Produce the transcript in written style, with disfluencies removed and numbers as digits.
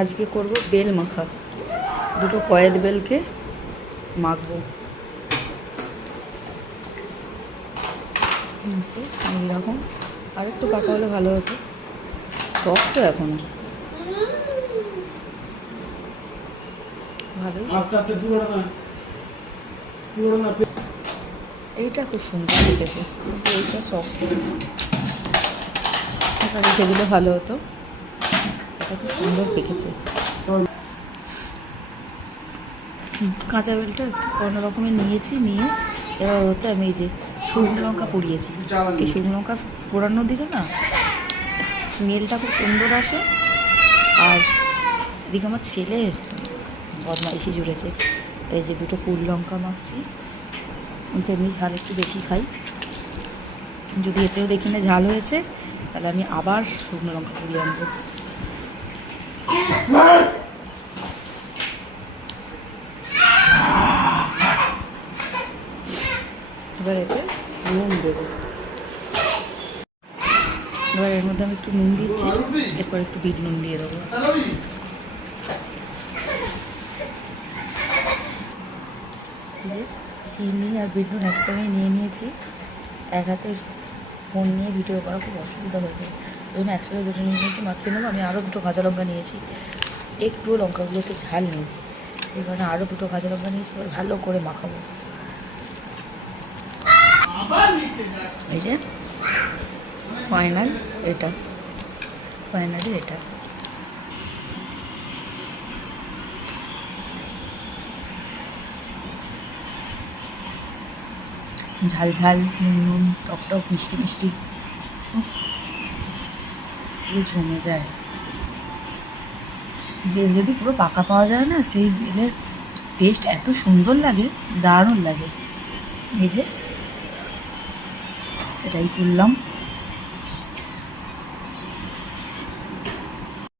আজকে করব বেল মাখা। দুটো কয়েদ বেলকে মাখবো। এইরকম আর একটু পাকা হলে ভালো হতো, শক্ত তো এখনো ভালোই। এইটা খুব সুন্দর দেখেছে, কিন্তু এইটা শক্ত, এটা রেখে দিলে ভালো হতো। এটা খুব সুন্দর পেকেছে। কাঁচা বেলটা একটু অন্য রকমের নিয়েছি, নিয়ে এবার ওতে আমি এই যে শুকনো লঙ্কা পুড়িয়েছি। এই শুকনো লঙ্কা পোড়ানো দিলে না স্মেলটা খুব সুন্দর আসে। আর এদিকে আমার ছেলে বদমাইশি জুড়েছে, এই যে দুটো কুল লঙ্কা মাখছি। আমি তো এমনি ঝাল একটু বেশি খাই, যদি এতেও দেখি না ঝাল হয়েছে তাহলে আমি আবার শুকনো লঙ্কা পুড়িয়ে আনবো। এবার এতে নুন দেবো। এবার এর মধ্যে আমি একটু নুন দিচ্ছি, এরপর একটু বিট নুন দিয়ে দেবো। চিনি আর বিট নুন একসঙ্গে নিয়ে নিয়েছি। এক হাতে ফোন নিয়ে ভিডিও করা খুব অসুবিধা হয়েছে, ওই জন্য একসঙ্গে দুটো নিয়ে নিয়েছি, মাখিয়ে নেবো। আমি আরও দুটো কাঁচা লঙ্কা নিয়েছি, একটুও লঙ্কাগুলোতে ঝাল নেই, এই কারণে আরও দুটো কাঁচা লঙ্কা নিয়েছি। এবার ভালো করে মাখাবো। এই যে ফাইনাল, এটা ফাইনালি এটা ঝাল ঝাল, নুন নুন, টক টক, মিষ্টি মিষ্টি, পুরো জমে যায়। বেল যদি পুরো পাকা পাওয়া যায় না, সেই বেলের টেস্ট এত সুন্দর লাগে, দারুণ লাগে। এই যে এটাই তুললাম।